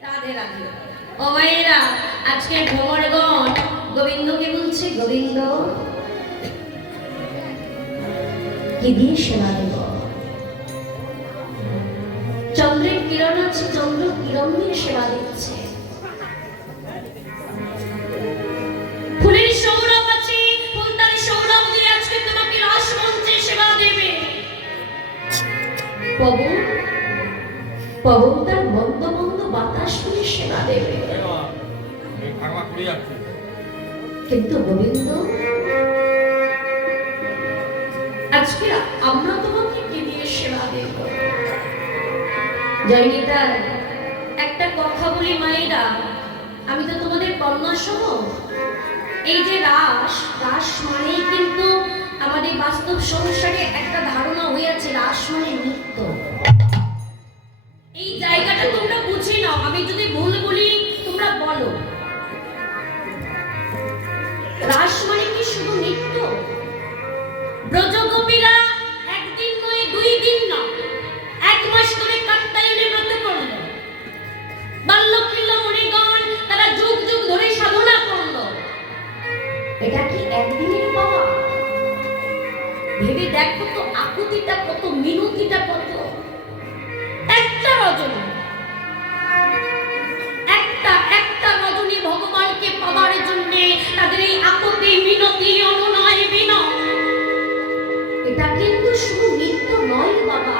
রাধে রাধে। ও ভাইরা, আজকে ভ্রমণগণ গোবিন্দকে বলছে, গোবিন্দ কি দিয়ে সেবা দেব? চন্দ্রের কিরণ আছে, চন্দ্র কিরণ দিয়ে সেবা দিচ্ছে। ফুলের সৌরভ আছে, ফুলদানি সৌরভ দিয়ে আজকে তোমাকে রাসমঞ্চে সেবা দেবে। পবন পবন তার মন্দ মন্দ বাতাস দিয়ে সেবা দেবে। কিন্তু গোবিন্দ, আজকে আমরা তোমাকে কি দিয়ে সেবা দেব? জয়নিতা, একটা কথা বলি মায়েরা, আমি তো তোমাদের কন্যা সহ। এই যে রাস, রাস মানেই কিন্তু আমাদের বাস্তব সংসারে একটা ধারণা হয়ে আছে, রাস মানে নৃত্য। এই জায়গাটা তোমরা বুঝে নাও, আমি যদি ভুল বলি তোমরা বলো। রাস মানে কি শুধু নৃত্য? ব্রজগোপীরা একদিন নয়, 2 দিন না, 1 মাস ধরে কাত্যায়নে ব্রত করল। বাল্যকীল্য মুনিগণ তারা যুগ যুগ ধরে সাধনা করল। এটা কি একদিনের পাওয়া? ভেবে দেখো তো, আকুতিটা কত, মিনতিটা কত। একটা রজনী, একটা রজনী ভগবানকে পাওয়ার জন্য তাদের এই আকুতি, মিনতি, অনুনয়, বিনয়। এটা কিন্তু শুধু নৃত্য নয় বাবা।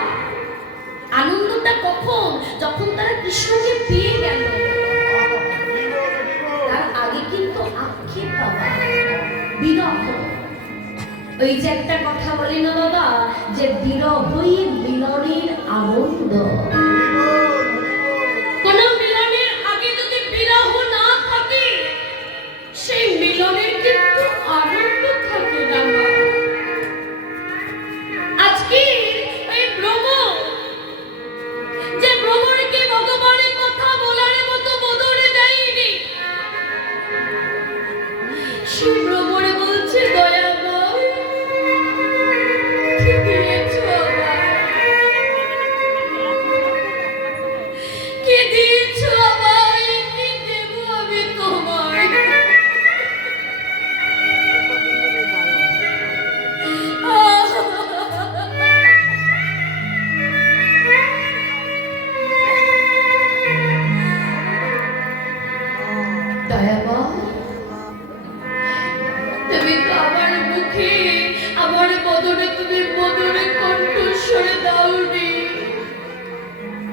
আনন্দটা কখন? যখন তারা কৃষ্ণকে পেয়ে গেল। তার আগে কিন্তু আক্ষেপ বাবা, বিরহ। ওই যে একটা কথা বলি না বাবা, যে বিরহই মিলনের আনন্দ। কোন মিলনের আগে যদি বিরহ না থাকে, সেই মিলনের কিন্তু আনন্দ থাকে না। আজকে এই ভ্রমণ, যে ভ্রমণকে ভগবানের কথা বলার মতো বদলে দেয়নি, সেই ভ্রমণে বলছে, দয়া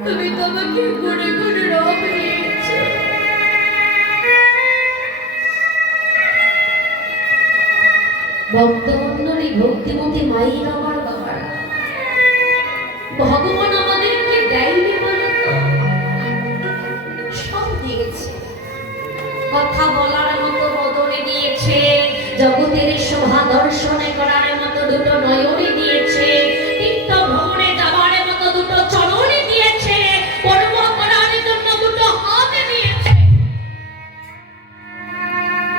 তুমি তোমাকে গুনে গুনে রব দিয়েছ। ভক্তমণ্ডলী, ভক্তিমতী মায়ের আমার বাবারা, ভগবান আমাদেরকে দেয়নি বলে তো? সব দিয়েছে। কথা বলার মতো বদনে দিয়েছে, জগতের শোভা দর্শনে করার মতো 2 নয়নে দিয়েছে, তীর্থ ভ্রমণে যাবার মতো 2 চরণে দিয়েছে, কর্ম করার জন্য 2 হাত দিয়েছে।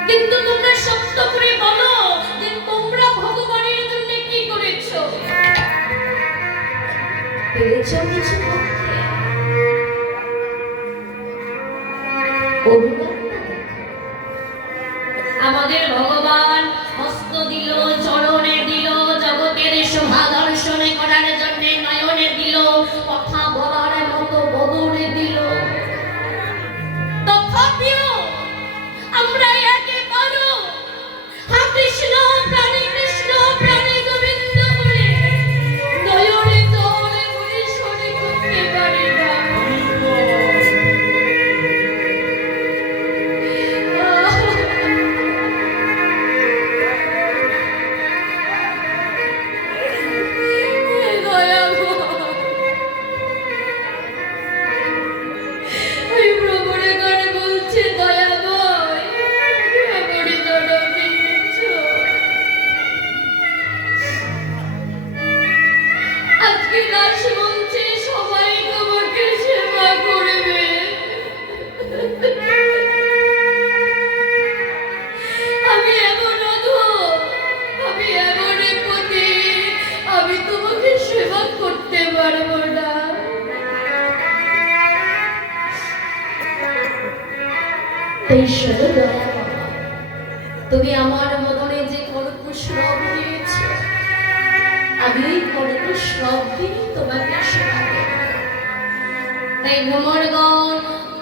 কিন্তু তোমরা সত্য করে বলো যে তোমরা ভগবানের জন্য কি করেছো? পেরেছো কিছু করতে? আমাদের ভগবান হস্ত দিল, চরণে দিল, জগতের শোভা দর্শনে করার জন্য নয়নে দিল, কথা বলার মতো বদনে দিল। তথাপিও আমরা একেবারও হা কৃষ্ণ প্রাণী, কৃষ্ণ প্রাণী গোবিন্দ বলে নয়নে জলে পরিশোধ করতে পারি না। তাই শোনো দয়া বাবা, তুমি আমার মদনে যে কর্কশ রব দিয়েছ, আমি ওই কর্কশ রব দিয়ে তোমাকে সেবা দেব। তাই ভ্রমরগণ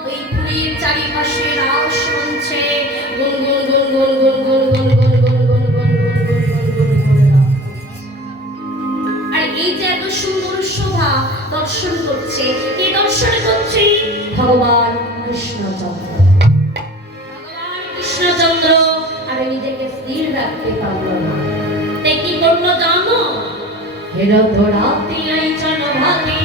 ওই পুরীর চারিপাশে রাস শুনছে, গুন গুন গুন গুন গুন গুন গুন গুন গুন গুন গুন গুন গুন গুন গুন। আর এই যে এত সুন্দর শোভা দর্শন করছে, কে দর্শন করছে? ভগবান কৃষ্ণচন্দ্র। ভগবান কৃষ্ণচন্দ্র আর নিজেকে স্থির রাখতে পারল না, তাই কি করলো জানো? হেরো ধরাতে আই চলো ভাগে